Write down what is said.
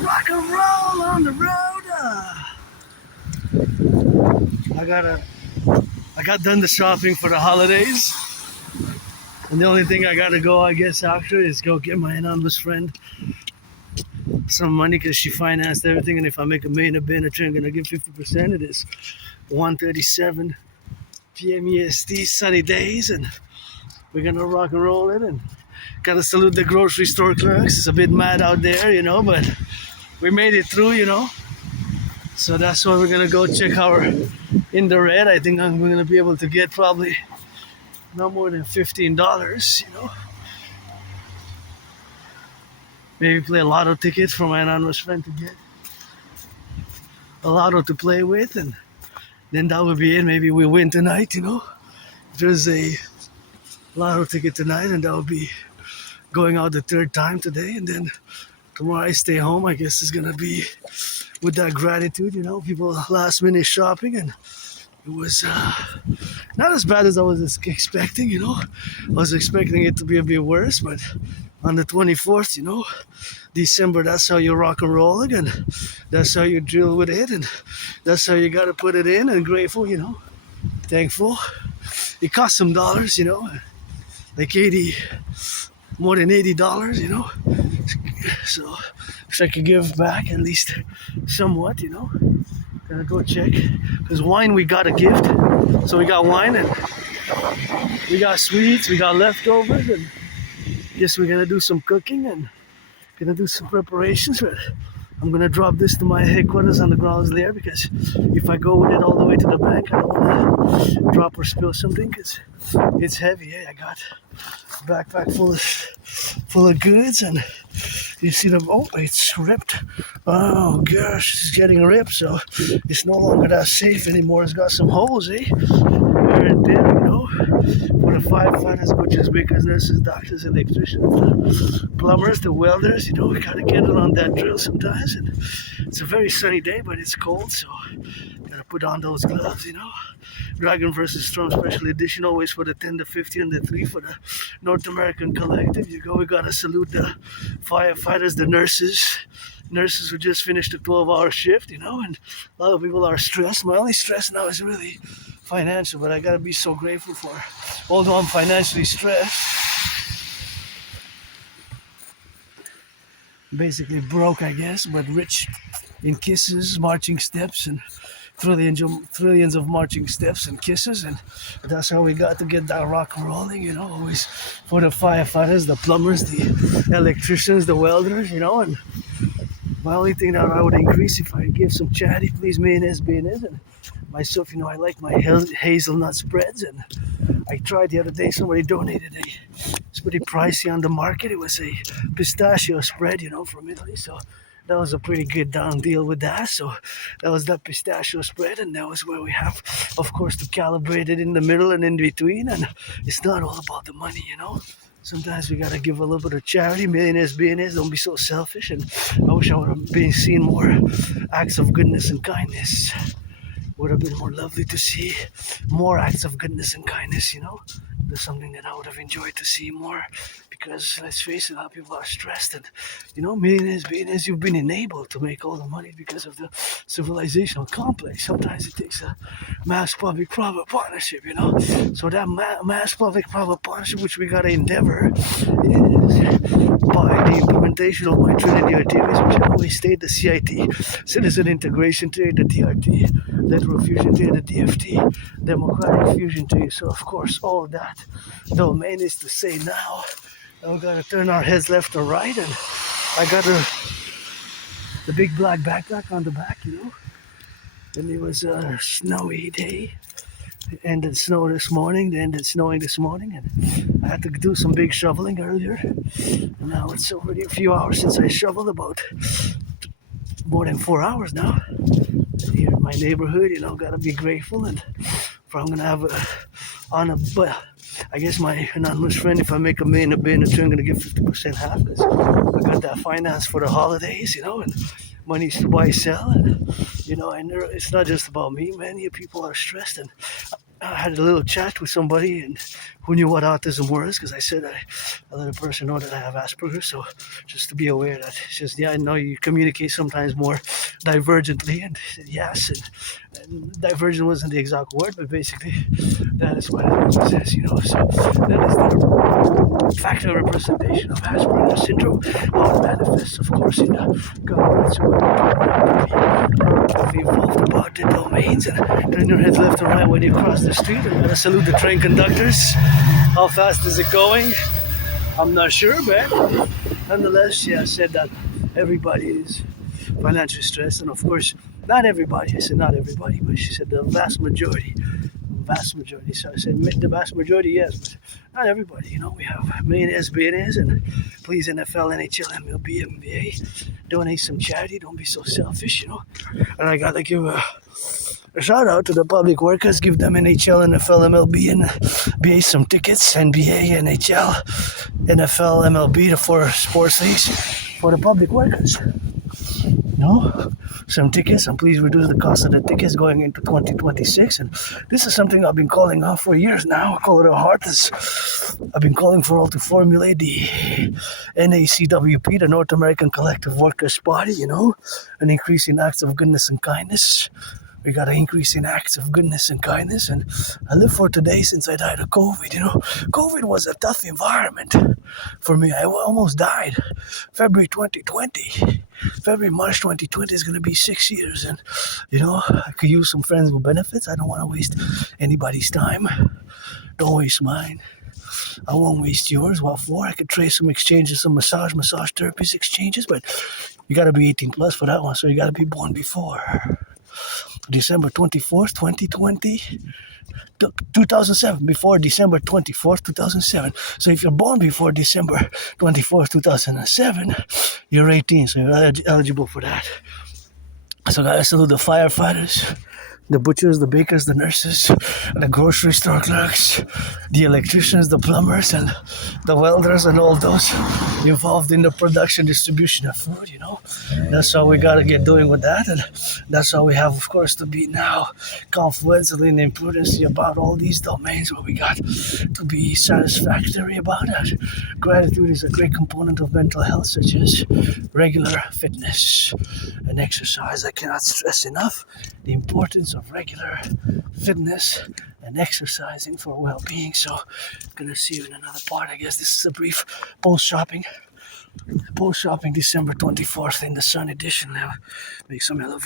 Rock and roll on the road. I got done the shopping for the holidays, and the only thing I gotta go, I guess, after is go get my anonymous friend some money because she financed everything. And if I make $1 million I'm gonna give 50%. It is 1:37 p.m. EST, sunny days, and we're gonna rock and roll it. And gotta salute the grocery store clerks. It's a bit mad out there, but we made it through, So that's why we're gonna go check our in the red. I think I'm gonna be able to get probably no more than $15, Maybe play a lotto ticket for my anonymous friend to get a lotto to play with, and then that would be it. Maybe we win tonight, There's a lotto ticket tonight, and that would be going out the third time today, and then tomorrow I stay home. I guess it's gonna be with that gratitude, people last minute shopping, and it was not as bad as I was expecting, I was expecting it to be a bit worse, but on the 24th, December, that's how you rock and roll it, and that's how you drill with it, and that's how you gotta put it in, and grateful, thankful. It cost some dollars, like more than $80, So if I could give back at least somewhat, gonna go check. Because wine, we got a gift. So we got wine, and we got sweets, we got leftovers, and guess we're gonna do some cooking and gonna do some preparations. But I'm gonna drop this to my headquarters on the grounds there, because if I go with it all the way to the bank, I don't wanna drop or spill something, because it's heavy. I got a backpack full of goods, and you see it's ripped. Oh gosh, it's getting ripped, so it's no longer that safe anymore. It's got some holes, here and there, for the firefighters, butchers, bakers, nurses, doctors, electricians, the plumbers, the welders, we gotta get it on that drill sometimes. And it's a very sunny day, but it's cold, so gotta put on those gloves, Dragon versus Storm Special Edition, always for the 10 to 50 and the 3 for the North American Collective. We gotta salute the firefighters, the nurses who just finished a 12-hour shift, and a lot of people are stressed. My only stress now is really financial, but I gotta be so grateful for, although I'm financially stressed, basically broke, I guess, but rich in kisses, marching steps, and trillions of marching steps and kisses, and that's how we got to get that rock rolling, always for the firefighters, the plumbers, the electricians, the welders, and my only thing that I would increase if I give some charity, please, mayonnaise, and myself, I like my hazelnut spreads, and I tried the other day, somebody donated it's pretty pricey on the market. It was a pistachio spread, from Italy, so that was a pretty good down deal with that. So that was that pistachio spread, and that was where we have, of course, to calibrate it in the middle and in between. And it's not all about the money, Sometimes we gotta give a little bit of charity. Millionaires, billionaires, don't be so selfish. And I wish I would have been seeing more acts of goodness and kindness. Would have been more lovely to see more acts of goodness and kindness, There's something that I would have enjoyed to see more, because let's face it, a lot of people are stressed, and millionaires, billionaires, you've been enabled to make all the money because of the civilizational complex. Sometimes it takes a mass public-private partnership, So that mass public-private partnership, which we gotta endeavor, is by the implementation of my Trinity theories, which I always state: the CIT, citizen integration theory, the DRT, lateral fusion theory, the DFT, democratic fusion theory. So of course, all of that domain is to say now, we gotta turn our heads left or right, and I got the big black backpack on the back, And it was a snowy day. It ended snowing this morning, and I had to do some big shoveling earlier. And now it's already a few hours since I shoveled, about more than 4 hours now. Here in my neighborhood, gotta be grateful, and I'm gonna have I guess my anonymous friend, if I make $1 million, I'm gonna give 50% half, because I got that finance for the holidays, and money's to buy, sell, and and it's not just about me, man. You people are stressed, and I had a little chat with somebody and who knew what autism was, because I said I let a person know that I have Asperger's, so just to be aware that it's just, yeah, I know you communicate sometimes more divergently, and he said yes, and divergent wasn't the exact word, but basically that is what it represents, you know. So that is the factual representation of Asperger's syndrome, how it manifests, of course, in governments who have evolved about the domains, and turn your heads left and right when you cross the street, and gotta salute the train conductors. How fast is it going? I'm not sure, but nonetheless, she has said that everybody is financially stressed, and of course, not everybody. I said not everybody, but she said the vast majority. Vast majority. So I said the vast majority, yes, but not everybody. You know, we have millionaires, billionaires, and please NFL, NHL, MLB, NBA, donate some charity. Don't be so selfish, you know. And I gotta give a shout out to the public workers. Give them NHL, NFL, MLB, and NBA some tickets. NBA, NHL, NFL, MLB, the four sports leagues for the public workers. No, some tickets, and please reduce the cost of the tickets going into 2026. And this is something I've been calling out for years now. I call it a heart. I've been calling for all to formulate the N.A.C.W.P, the North American Collective Workers Party, you know, an increase in acts of goodness and kindness. We got an increase in acts of goodness and kindness. And I live for today since I died of COVID. You know, COVID was a tough environment for me. I almost died. February 2020. March 2020 is going to be 6 years. And, you know, I could use some friends with benefits. I don't want to waste anybody's time. Don't waste mine. I won't waste yours. What for? I could trade some exchanges, some massage therapies exchanges. But you got to be 18 plus for that one. So you got to be born before December 24th, 2020, 2007, before December 24th, 2007. So if you're born before December 24th, 2007, you're 18, so you're eligible for that. So I salute the firefighters, the butchers, the bakers, the nurses, the grocery store clerks, the electricians, the plumbers, and the welders, and all those involved in the production, distribution of food, you know. That's how we got to get doing with that, and that's how we have, of course, to be now confidently and imprudency about all these domains where we got to be satisfactory about it. Gratitude is a great component of mental health, such as regular fitness and exercise. I cannot stress enough the importance of regular fitness and exercising for well-being. So gonna see you in another part. I guess this is a brief post-shopping December 24th in the sun edition. Now make some LOV.